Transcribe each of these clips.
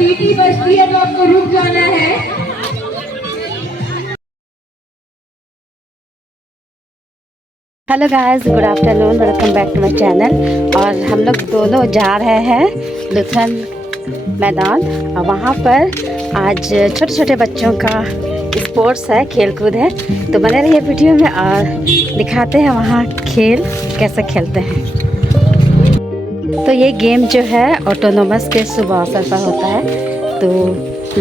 सीटी बजती है तो आपको रुक जाना है। Hello guys, good afternoon, welcome back to my channel. और हम लोग दोनों जा रहे हैं लुथरन मैदान और वहाँ पर आज छोटे छोटे बच्चों का स्पोर्ट्स है, खेल कूद है। तो बने रहिए वीडियो में और दिखाते हैं वहाँ खेल कैसे खेलते हैं। तो ये गेम जो है ऑटोनोमस के सुबह अवसर पर होता है। तो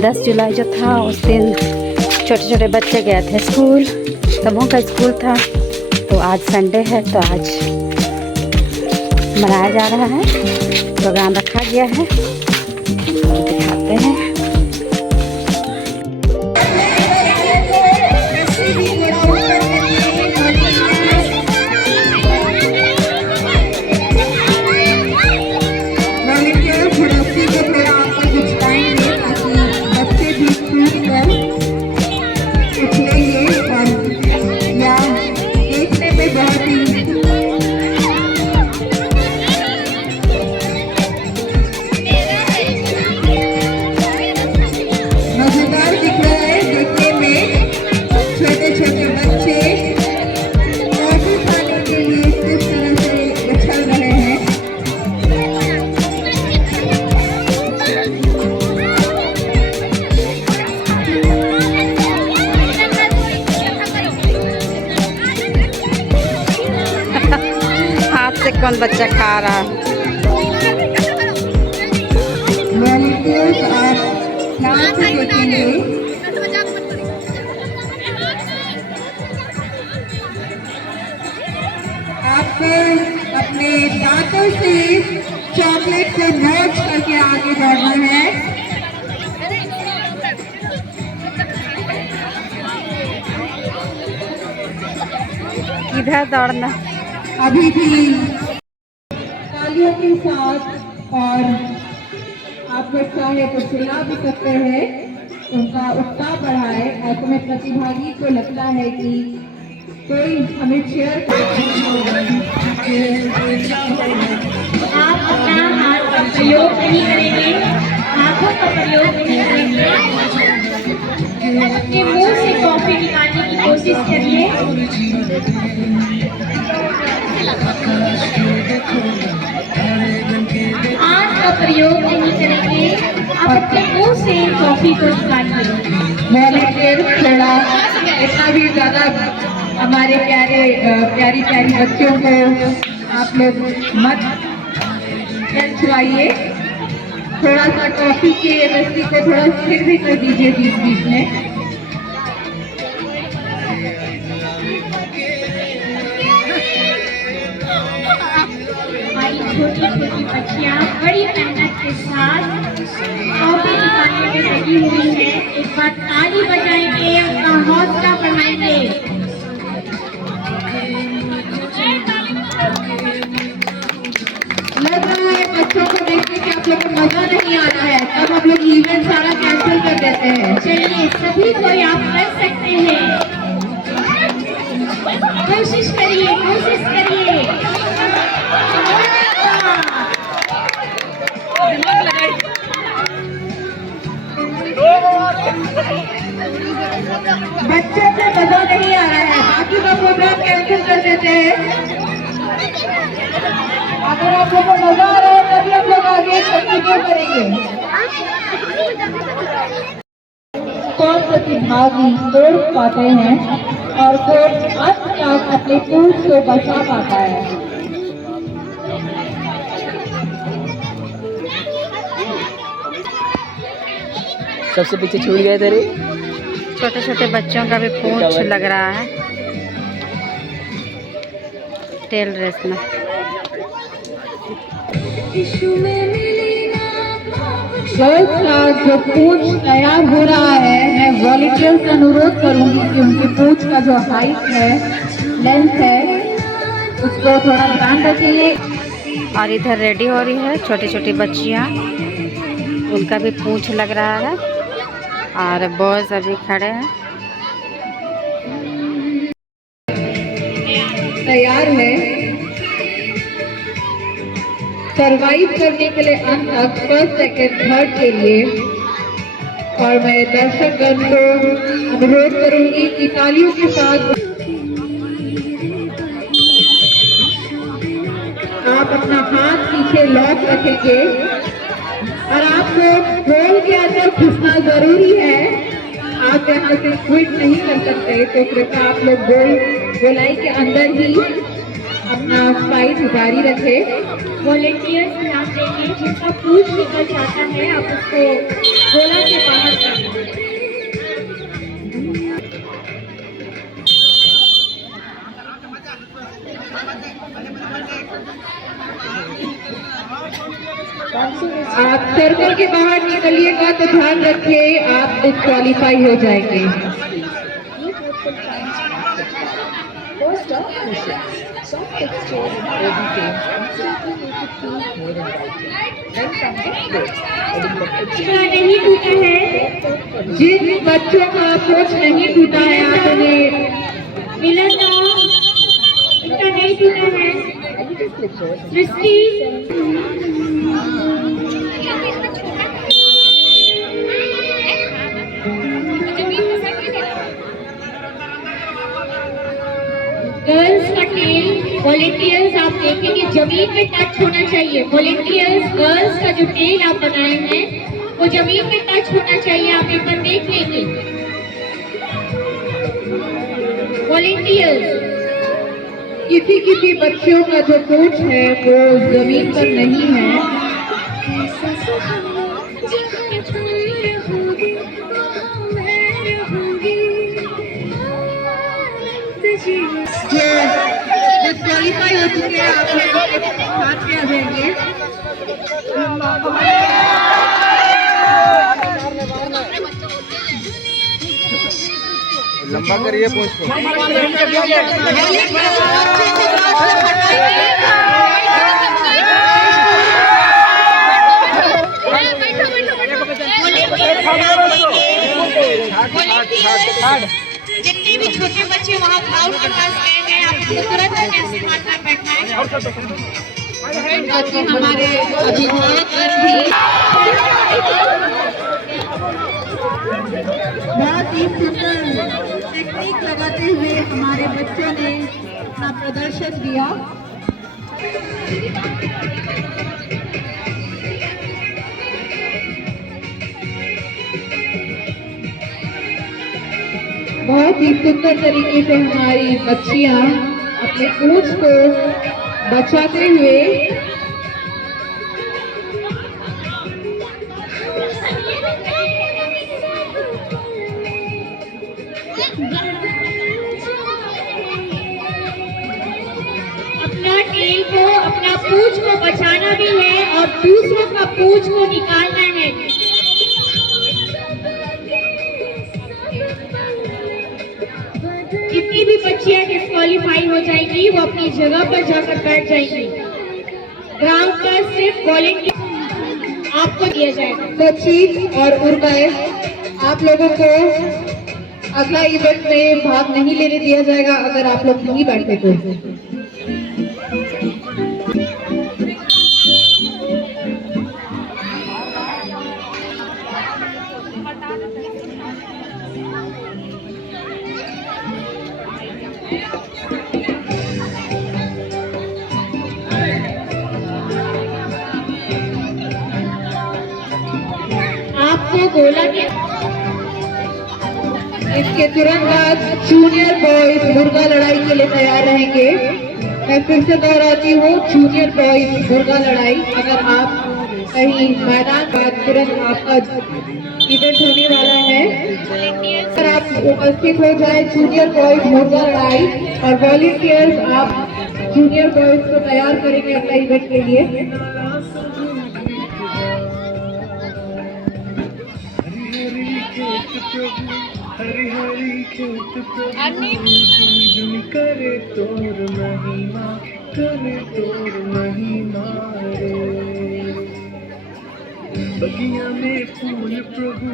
10 जुलाई जो था उस दिन छोटे छोटे बच्चे गए थे स्कूल, सबों का स्कूल था। तो आज संडे है तो आज मनाया जा रहा है, प्रोग्राम रखा गया है, दिखाते हैं। कौन बच्चा खा रहा है? आपको अपने दांतों से चॉकलेट को नोच करके आगे बढ़ना है। इधर दौड़ना। अभी भी तालियों के साथ, और आप लोग चाहे तो चिल्ला भी सकते हैं, उनका उत्साह बढ़ाए। ऐसे में प्रतिभागी को लगता है कि कोई हमें शेयर आप अपना हाथ का प्रयोग नहीं करेंगे, हाथों का प्रयोग नहीं करेंगे। अपने मुंह से कॉफी निकालने की कोशिश करिए। आंख का प्रयोग नहीं करेंगे, आप अपने मुंह से कॉफी को निकालिए। वॉलंटियर थोड़ा इतना भी ज्यादा हमारे प्यारी प्यारी बच्चों को आप लोग मत खिलवाइए। थोड़ा सा कॉफी के रस्सी को थोड़ा स्थिर भी कर दीजिए बीच बीच में। छोटी छोटी बच्चियां बड़ी मेहनत के साथ कॉफी निकालने में लगी हुई है। एक बार ताली बजाएंगे, अपना हौसला बढ़ाएंगे। लग रहा है बच्चों को देखने के आप लोग को मजा नहीं आ रहा है, तब हम लोग इवेंट सारा कैंसिल कर देते हैं। चलिए सभी कोई आप कर सकते हैं, कोशिश करिए, कोशिश करिए। बच्चों से मजा नहीं आ रहा है, बाकी का प्रोग्राम कैंसिल कर देते हैं। अगर आप लोगों को मजा आ रहा है तभी हम लोग आगे कंटिन्यू करेंगे। कौन प्रतिभागी दौड़ पाते हैं और कौन अंत तक अपने पूछ को बचा पाता है। सबसे पीछे छूट गए तेरे। छोटे छोटे बच्चों का भी पूंछ लग रहा है टेल रेस में। जो पूंछ तैयार हो रहा है, मैं वॉलंटियर से अनुरोध करूंगी कि उनकी पूंछ का जो हाइट है, लेंथ है, उसको थोड़ा ध्यान रखिए। और इधर रेडी हो रही है छोटी छोटी बच्चियां, उनका भी पूंछ लग रहा है। और बॉयज अभी खड़े हैं। तैयार है। सरवाइव करने के लिए अंत तक फर्स्ट सेकंड थर्ड के लिए। और मैं दर्शकगण को अनुरोध करूंगी कि तालियों के साथ आप अपना हाथ पीछे लॉक रखेंगे और आपको गोल के अंदर घुसना जरूरी है। आप यहाँ से क्विट नहीं कर सकते, तो कृपया आप लोग गोलाई के अंदर ही अपना फाइट जारी रखें। वॉलेंटियर्स ध्यान देंगे, जिसका पूछ निकल जाता है आप उसको गोला के बाहर करना। आप सर्कल के बाहर निकलिएगा तो ध्यान रखिए आप डिस्क्वालीफाई हो जाएंगे। नहीं टूटा है, जिन बच्चों का अप्रोच नहीं टूटा है आप उन्हें मिलन इनका नहीं टूटा है। सृष्टि गर्ल्स का टेल, वॉलेंटियर्स आप देखेंगे जमीन में टच होना चाहिए। वॉलेंटियर्स गर्ल्स का जो टेल आप बनाए हैं वो जमीन में टच होना चाहिए, आप एक बार देख लेंगे। वॉलेंटियर्स किसी बच्चों का जो कोच है वो जमीन पर नहीं है। डिस्क्वालीफाई हो चुके हैं, आप लोगों के साथ में आ जाएंगे। लंबा करिए पूंछ को। जितने भी छोटे बच्चे वहाँ ग्राउंड के पास गए हैं, आपको तुरंत ऐसे मारना बैठना है। बच्चे हमारे अभिभावक भी बहुत ही सुंदर टेक्निक लगाते हुए हमारे बच्चों ने अपना प्रदर्शन दिया। बहुत ही सुंदर तरीके से हमारी बच्चियां अपने कोच को बचाते हुए अपना टेल को, अपना पूंछ को बचाना भी है और दूसरों का पूंछ को निकालना है। जितनी भी बच्चियां डिस्क्वालीफाई हो जाएंगी वो अपनी जगह पर जाकर बैठ जाएंगी। ग्राउंड पर सिर्फ वॉलेंटियर आपको दिया जाएगा। तो चीफ और उर्वय आप लोगों को अगला इवेंट में भाग नहीं लेने दिया जाएगा अगर आप लोग नहीं बैठे तो। आपको गोला के इसके तुरंत बाद जूनियर बॉयज मुर्गा लड़ाई के लिए तैयार रहेंगे। मैं फिर से दोहराती हूँ, जूनियर बॉयज मुर्गा लड़ाई। अगर आप कहीं मैदान बाद तुरंत आपका इवेंट होने वाला है, अगर आप उपस्थित हो जाए जूनियर बॉयज मुर्गा लड़ाई और वॉलंटियर्स आप जूनियर बॉयज को तैयार करेंगे अपना इवेंट के लिए। हरि हरि खेत प्रभु जुम करे तोर महिमा, करे तोर महिमा रे। बगिया में फूल प्रभु,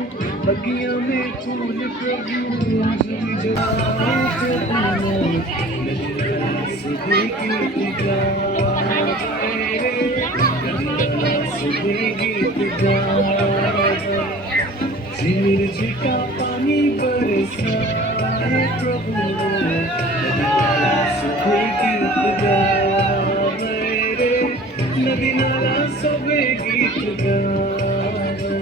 बगिया में फूल प्रभु जुम जलाए प्रभु सुबह की नदी का पानी बरसाए प्रभु नदी नाला सभे गीत गावे रे नदी नाला सभे गीत गावे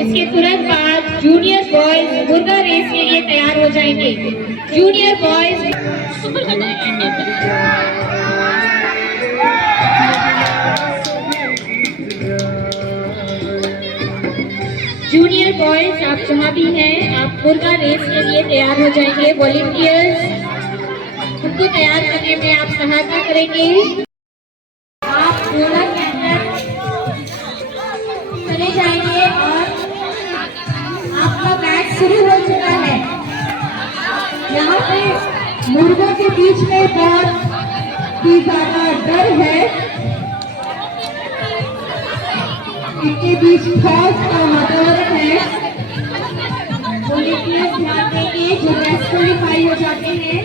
इसके तुरंत बाद जूनियर बॉयज मुर्गा रेस के लिए तैयार हो जाएंगे। जूनियर बॉयज आप जहाँ भी हैं आप मुर्गा रेस के लिए तैयार हो जाएंगे। वॉलंटियर्स उनको तैयार करने में आप सहायता करेंगे। आप घोड़ा के अंदर चले जाएंगे और आपका बैच शुरू हो चुका है। यहाँ पे मुर्गों के बीच में बहुत ही ज्यादा डर है। इनके बीच फौज का वातावरण है। वॉलंटियर्स ध्यान देंगे जो डिस्क्वालीफाई हो जाते हैं।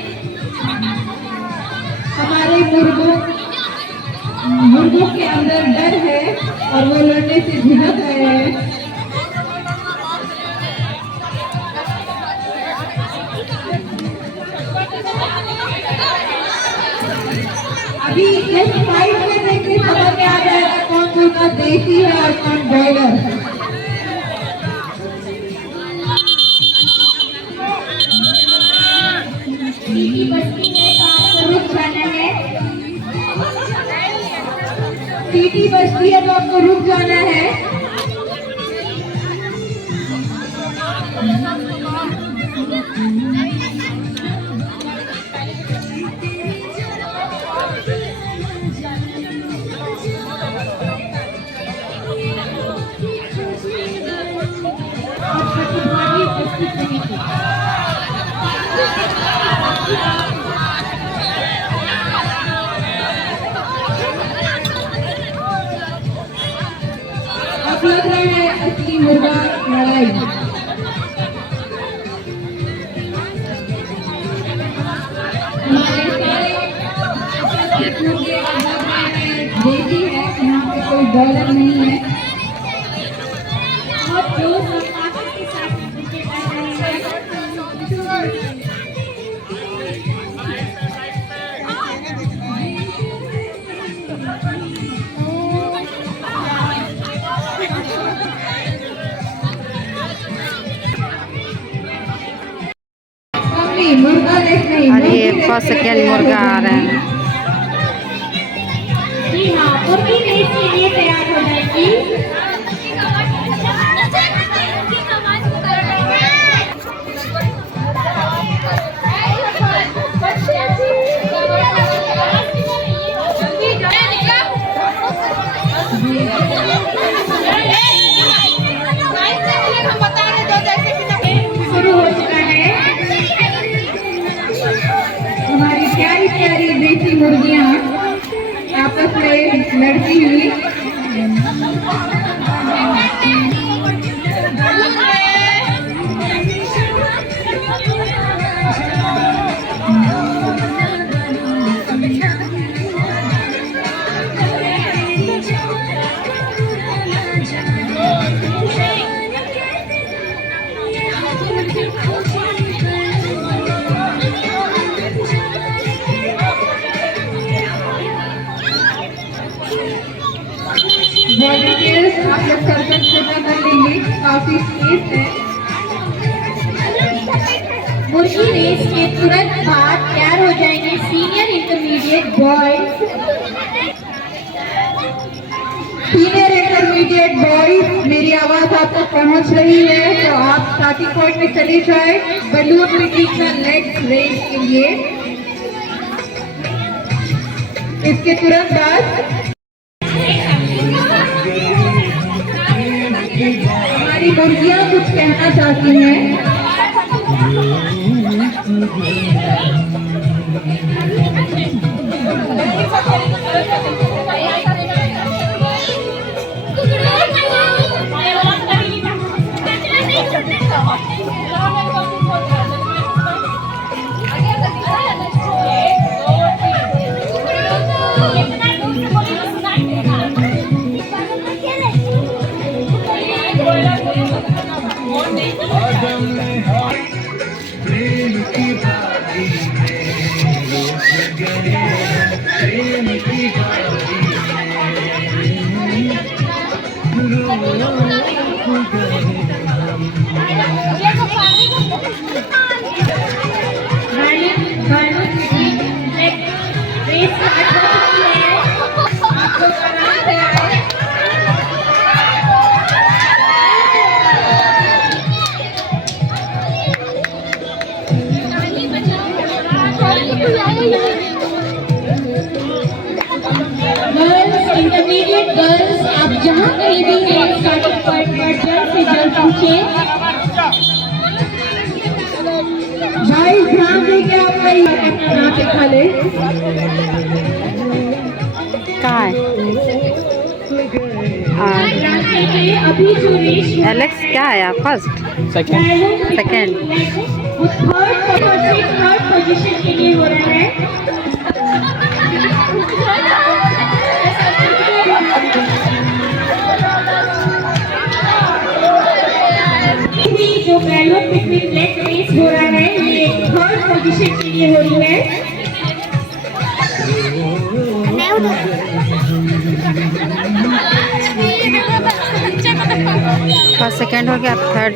हमारे मुर्गों के अंदर डर है और वो लड़ने से झिझक रहे हैं। अभी इस फाइट में देखने समझ में आ जाएगा कौन मुर्गा देसी है और कौन बॉयलर है। सीटी बजती है तो आपको रुक जाना है। सीटी बजती है तो आपको रुक जाना है। अब लग रहा है असली मुर्गा लड़ाई। हमारे सारे देसी है, यहाँ पे कोई बॉलर नहीं है। और जो ताकत के साथ नीचे बढ़ रहे हैं। मुर्गा रेस नहीं, और ये फर्स्ट सेकेंड मुर्गा आ रहे हैं। जी हाँ, मुर्गी रेस के लिए तैयार हो जाएगी। शुरू हो चुका है। हमारी प्यारी प्यारी देसी मुर्गियाँ आपस में लड़ती हुई वॉलंटियर्स आप लोग सर्कल छोटा कर लेंगे, काफी स्पेस है। मुर्गी रेस के तुरंत बाद तैयार हो जाएंगे senior intermediate boys. Senior intermediate boys, मेरी आवाज आप तक पहुंच रही है तो आप स्टार्टिंग पॉइंट में चले जाए बलून मिट्टी लेग्स रेस के लिए। इसके तुरंत बाद हमारी मुर्गियाँ कुछ कहना चाहती हैं। इंटरमीडिएट गर्ल्स आप जहाँ कहीं भी हैं स्टार्टिंग पॉइंट पर जल्द से जल्द पहुँचे। भाई ध्यान देके आप भाई अपना नाम लिखा ले। कहाँ है रास्ते पे अभी जो रेस एलेक्स? क्या है आप फर्स्ट सेकंड सेकंड? वो थर्ड पोजीशन के लिए हो रहा है। जो बैलून पिकनिक लेग रेस हो रहा है ये थर्ड पोजीशन के लिए हो रही है। फर्स्ट सेकंड हो गया, थर्ड।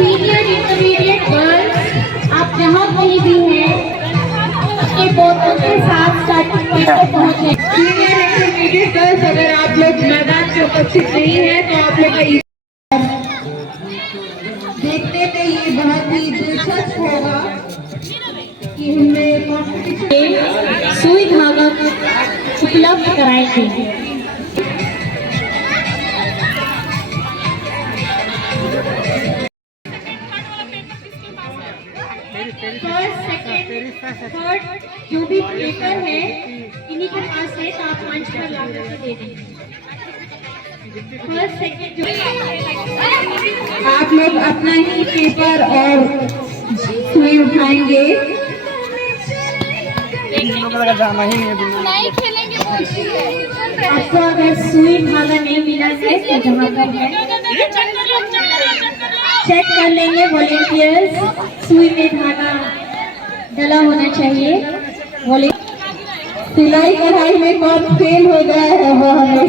सीनियर इंटरमीडिएट गर्ल्स आप जहाँ कहीं भी हैं अपने बोतल के साथ स्टार्टिंग पॉइंट पर पहुँचे। सीनियर इंटरमीडिएट गर्ल्स, अगर आप लोग मैदान में उपस्थित नहीं है तो आप लोग का देखने में ये बहुत ही दिलचस्प होगा कि हमें कॉम्पिटिशन सुई धागा उपलब्ध कराएंगे। फर्स्ट सेकंड थर्ड जो भी पेपर है इन्हीं के पास है तो आप मंच पर ला करके दे देंगे। फर्स्ट सेकंड जो आप लोग अपना ही पेपर और सुई उठाएंगे। आपको अगर सुई धागा नहीं मिला है तो जहाँ पर है चेक कर लेंगे वॉलेंटियर्स। सुई में धागा डला होना चाहिए। सिलाई कढ़ाई में कौन फेल हो गया है वो हमें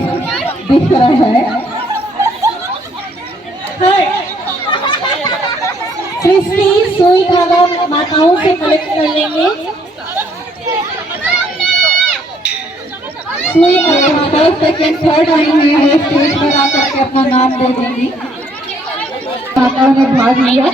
दिख रहा है। सृष्टि सुई धागा माताओं से कलेक्ट कर लेंगे। सुई फर्स्ट सेकंड थर्ड आई हुई है, स्टेज पर आकर के अपना नाम दे देंगी। माताओं ने भाग लिया।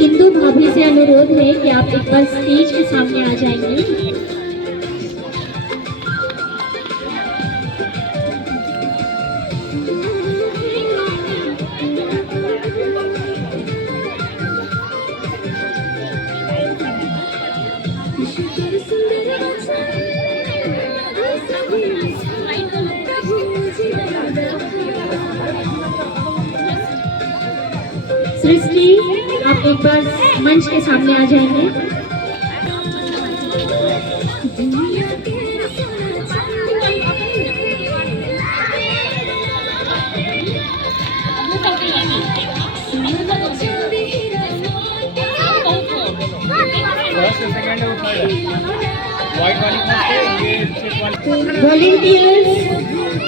इंदु भाभी से अनुरोध है कि आप एक बार स्टेज के सामने आ जाएंगे। सृष्टि आप एक बार मंच के सामने आ जाएंगे। वॉलेंटियर्स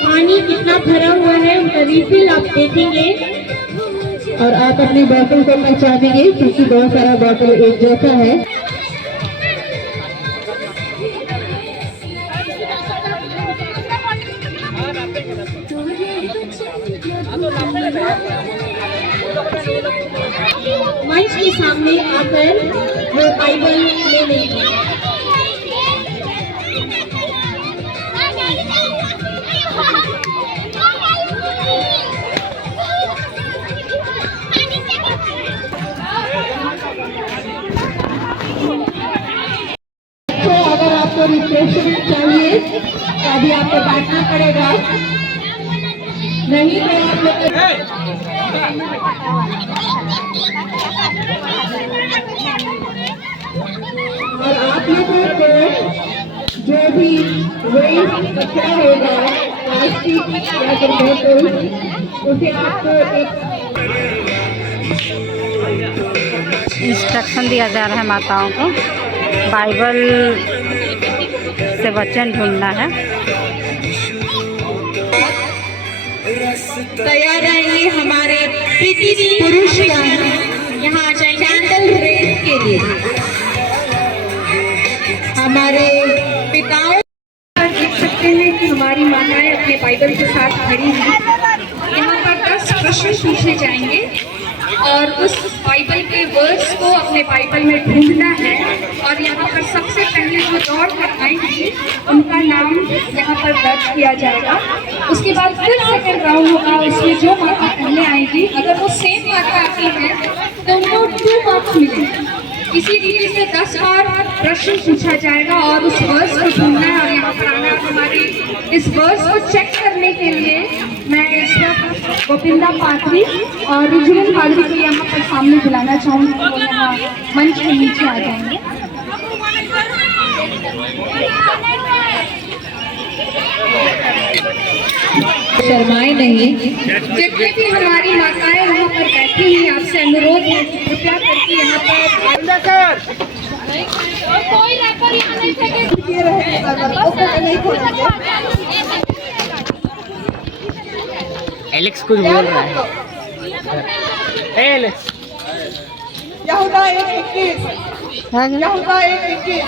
पानी कितना भरा हुआ है उनका रिफिल आप देखेंगे और आप अपनी बॉटल को पहचानेंगे क्योंकि बहुत सारा बॉटल एक जैसा है। मंच के सामने आकर वो बाइबल ले लेंगे। तो अगर आपको रिफ्रेशमेंट चाहिए तो अभी आपको बैठना पड़ेगा, नहीं तो आप लोग और आप लोगों को जो भी वेस्ट कचरा होगा प्लास्टिक या फिर बोतल उसे आपको एक इंस्ट्रक्शन दिया जा रहा है माताओं को। बाइबल से वचन ढूंढना है। तैयार रहेंगे हमारे पुरुष यहाँ आ जाएंगे कैंडल रेस के लिए। हमारे पिताओं देख सकते हैं कि हमारी माताएं अपने बाइबल के साथ खड़ी हैं। यहाँ पर 10 प्रश्न पूछे जाएंगे और उस बाइबल के वर्ड्स को अपने बाइबल में ढूंढना है। और यहाँ पर सबसे पहले जो दौड़ कर आएंगे उनका नाम यहाँ पर दर्ज किया जाएगा। उसके बाद फिर सेकंड राउंड होगा, उसमें जो माता पहले आएगी अगर वो सेम माता आती है तो उनको 2 मार्क्स मिलेंगे। इसी रीति से 10 बार प्रश्न पूछा जाएगा और उस वर्ड्स को ढूंढना है। और यहाँ पर आना हमारे इस वर्ड्स को चेक करने के लिए मैं इस वक्त गोविंदा पात्री और रिजनल पात्री को यहाँ पर सामने बुलाना चाहूँगी। वो यहाँ मंच के नीचे आ जाएंगे। शर्माए नहीं। जितने भी हमारी माताएं यहाँ पर बैठी हैं, आपसे अनुरोध है कि कृपया करके यहाँ पर कोई रैपर यहाँ नहीं एलेक्स कुछ बोल रहा है। एलेक्स यहूदा 1:21 यहूदा 1:21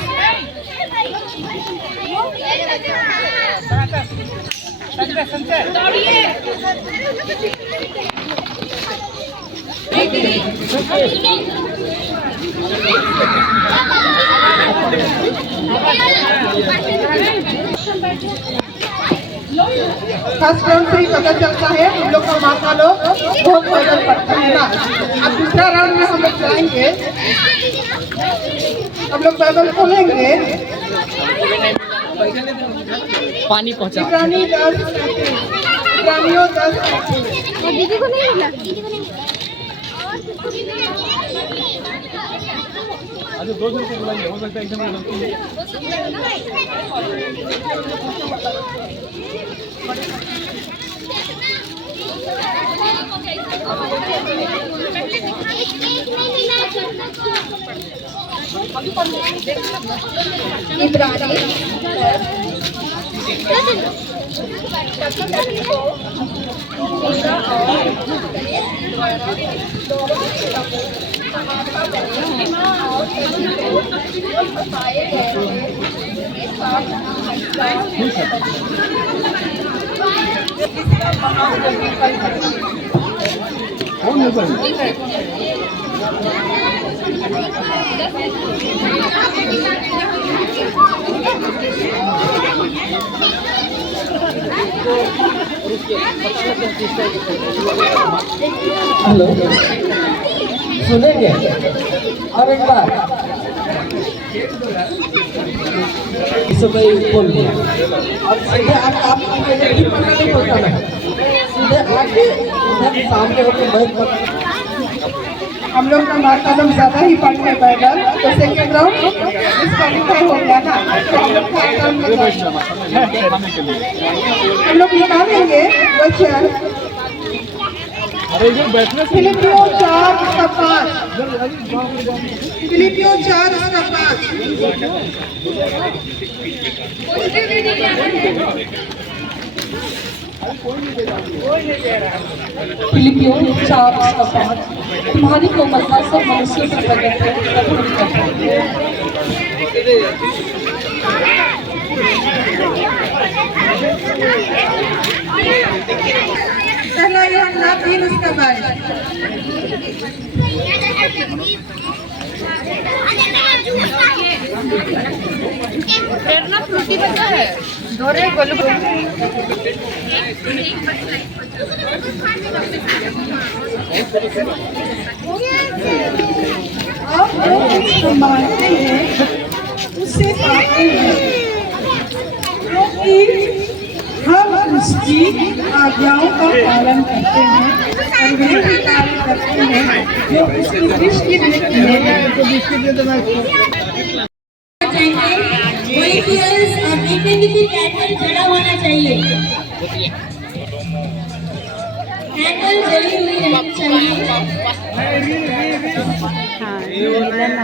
फर्स्ट राउंड से ही पता चलता है हम लोग का माता लोग बहुत बदल पड़ता है ना। अब दूसरा राउंड में हम लोग जाएंगे, हम लोग बाइबल खोलेंगे। पानी पहुंचा। इब्रानियों 10 दीदी को नहीं मिला। अच्छा 200 रुपये बुलाइए, हो सकता है एकदम गलती है। हेलो, सुनेंगे और एक बार इसे मैं बोल दिया। अब सीधे आप नहीं बोलता मैं सीधे आके इधर सामने होकर मैं हम लोग का माता लोग ज्यादा ही पढ़ने बैठल तो सेकेंड राउंड डिस्क्वालीफाई हो गया ना। तो हम लोग थर्ड राउंड में हम लोग निकालेंगे क्वेश्चन। फिलिपियों 4:5 फिलिपियों 4:5 फिलिपियों 4:5 तुम्हारी कोमलता सब मनुष्यों से प्रकट है। पहला यूहन्ना 3:22 आप जो कुछ मानते हैं उससे पाते हैं, क्योंकि हम उसकी आज्ञाओं का पालन करते हैं और वही कार्य करते हैं जो उसकी दृष्टि में किए गए। और देखेंगे कि कैंडल जला होना चाहिए, कैंडल जली हुई रहनी चाहिए। हाँ मिलन आ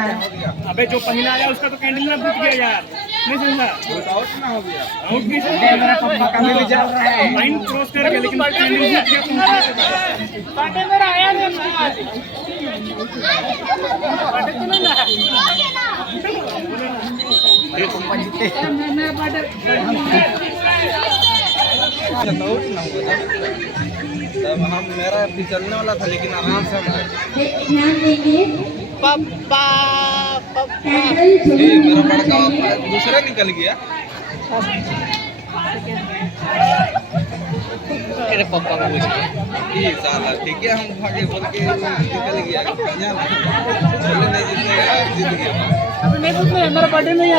अबे जो पहला आया उसका तो कैंडल ना फूट गया यार, नहीं समझा? आउट ना हो गया, आउट नहीं समझा। मेरा पप्पा का भी जा रहा है, लाइन क्रॉस कर गया लेकिन कैंडल फूट गया। पाटे मेरा आया नहीं, पाटे तो नहीं लगा। मैं पाटे तब हम मेरा भी चलने वाला था लेकिन आराम से ध्यान देंगे पापा कैंडल मेरा बड़का दूसरा निकल गया। मेरे पापा को पूछ ये साला ठीक है, हम भागे बोल के निकल गया, चले नहीं जीतेगा, जीत गया। अभी नहीं पूछ रहे, मेरा बर्थडे नहीं है।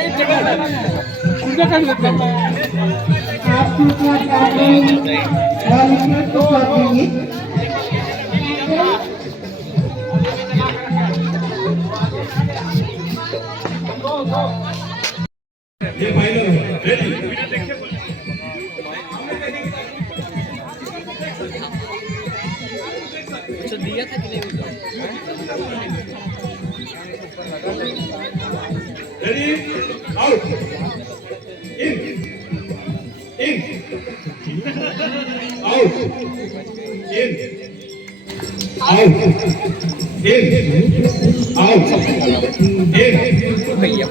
आप सूचना चाहते हैं वॉलंटियर को कर देंगे। ये फाइनल है रेडी अच्छा दिया था कि नहीं? Ready out in in out in out in out in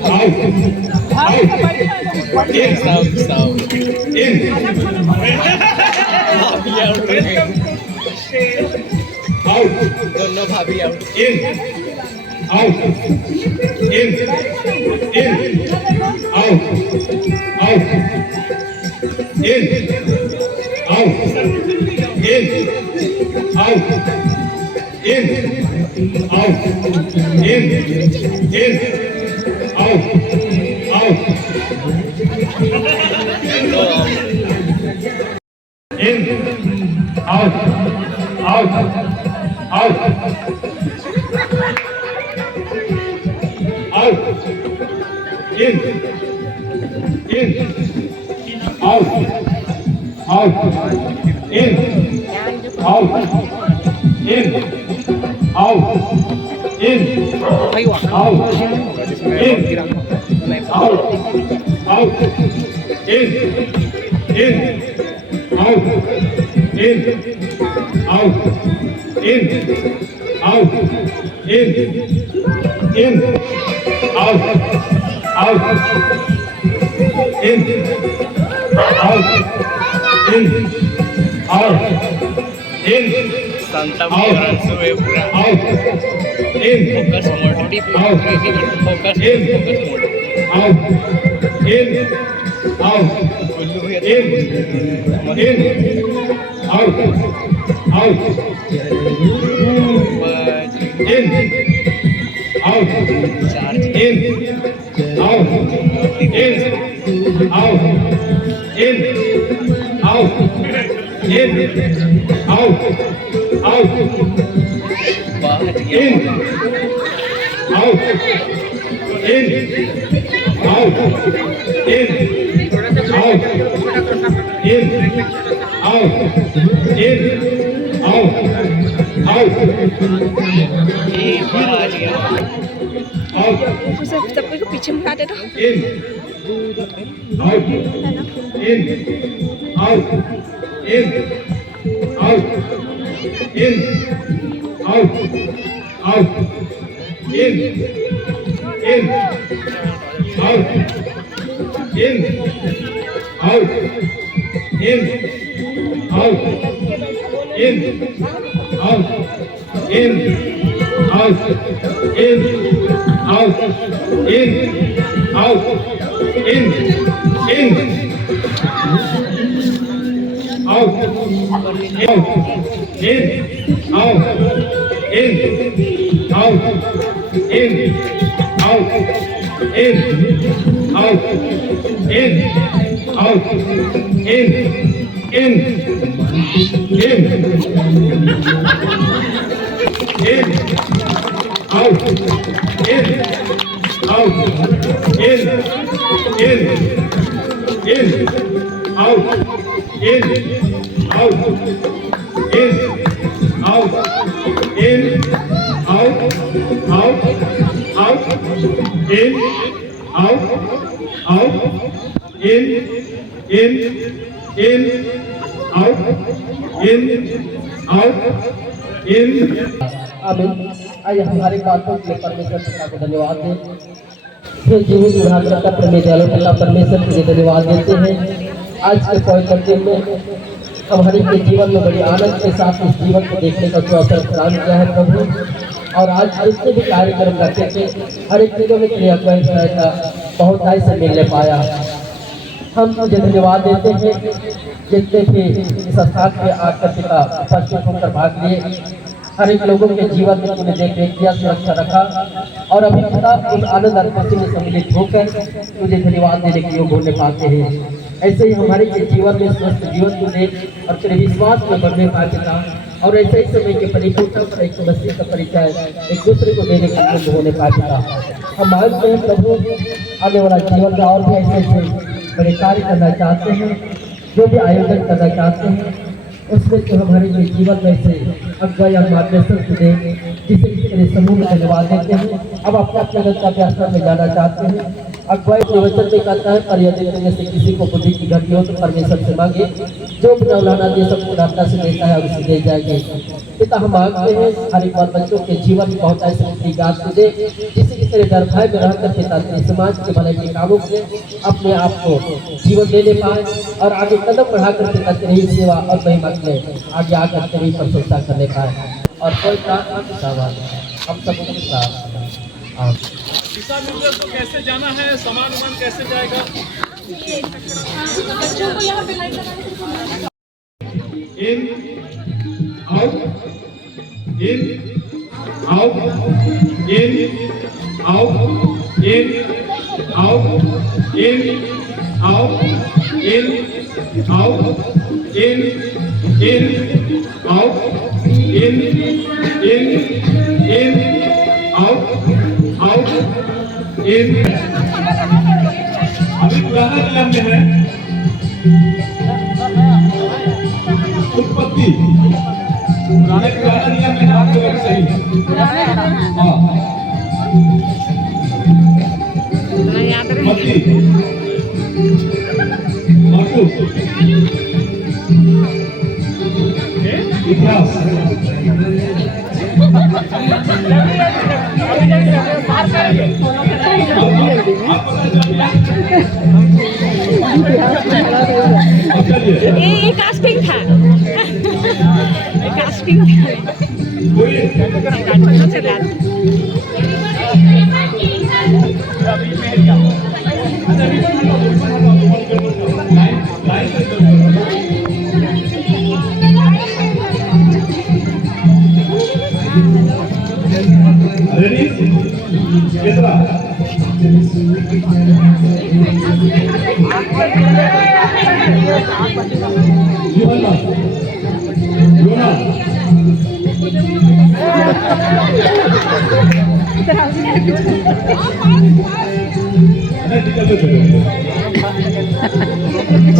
out out in सब इन भाभी आउट, आउट दोनों भाभी out. in out in out out in out in out in out in out out in out out out out in out out in out in out in भाई वहाँ out in out out in out in out in out in out out in out in out in Santa out पूरा सोए पूरा out in focus mode deep out focus in focus mode out in out गुल्लू भैया in out out in out charge in out in out in out in out out बाहर गया in out in out in out in out in out out ये बाहर गया out सबको को पीछे मुड़ा दे दो। in out in out in out in out out in out in out in out in out in out in out in out in out out in out in out in out in out in out in out in out in out in out in out out, out, in, out, out, in, out, in. आमीन। आइए हमारे बातों के परमेश्वर पिता को धन्यवाद दें। फिर जीवन उदाहरण का परमेश्वर पिता परमेश्वर को धन्यवाद देते हैं। आज के पवित्र दिन में हमारे के जीवन में बड़ी आनंद के साथ इस जीवन को देखने का जो अवसर प्रदान किया है प्रभु। और आज जितने भी कार्यक्रम रखे थे हर एक चीजों में क्रिया का बहुत आई से मिलने पाया। हम तुझे धन्यवाद देते हैं जितने भी इस स्थान पे आकर पिता उपस्थित होकर भाग लिए। हर एक लोगों के जीवन में तूने देख किया, सुरक्षा रखा और अभी पिता उस आनंद अनुभूति में सम्मिलित होकर तुझे धन्यवाद देने के योग होने पाते हैं। ऐसे ही हमारे के जीवन में स्वस्थ जीवन को दे और तेरे विश्वास में बढ़ने पाते पिता। और ऐसे ही समय के परिपूर्णता पर एक मसीह का परिचय एक दूसरे को देने के योग होने पाते पिता। हम मांगते हैं प्रभु आने वाला जीवन का और भी ऐसे बड़े कार्य करना चाहते हैं, जो भी आयोजन करना चाहते हैं उसमें तो हमारे जीवन में से अगुवा या मार्गदर्शन को दे, जिसे तेरे समूह में धन्यवाद देते हैं। अब अपना अपने का व्याख्या में जाना चाहते हैं। अगुवाई प्रवचन में कहता है पर यदि में से किसी को बुद्धि की घटी हो तो परमेश्वर से मांगे, जो मौलाना दे सबको दाता से देता है और उसे दे जाएंगे। पिता हम मांगते हैं हर एक बार बच्चों के जीवन में बहुत ऐसे गात को दे, जिसे कि तेरे दर भाई में रहकर पिता तेरे समाज के भलाई के कामों में अपने आप को जीवन देने पाए और आगे कदम बढ़ाकर पिता तेरी सेवा और महिमा में आगे आकर तेरी प्रशंसा करने पाए। और कोई प्रार्थना हम सबके साथ दिशा निर्देश को कैसे जाना है, सामान वामान कैसे जाएगा? बच्चों को यहाँ पे line In, out, in, out, in, out, in, out, in, out, in, out, in, out, in, out, out, in. अभी पुराना नियम में है उत्पत्ति, पुराने नियम में आपके लोग सही मत्ती, मार्कुस, इतिहास ये कास्टिंग था, कास्टिंग था। रेडी केसरा यूहन्ना योना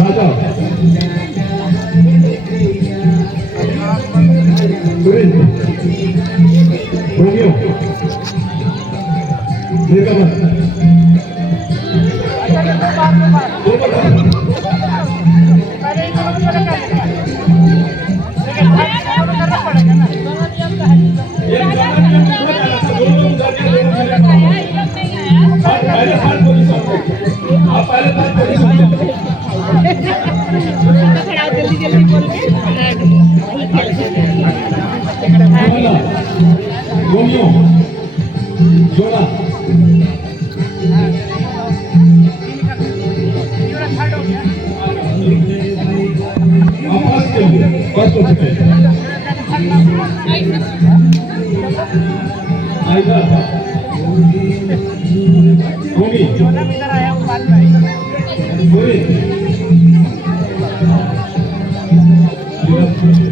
राजा सुरेंद्र रोमियो निर्गमन रोमियो जोड़ा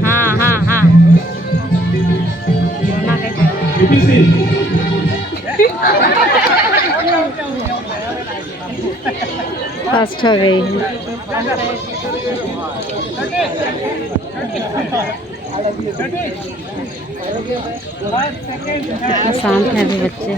हाँ हाँ हाँ फास्ट हो गई है। कितना शांत है अभी बच्चे।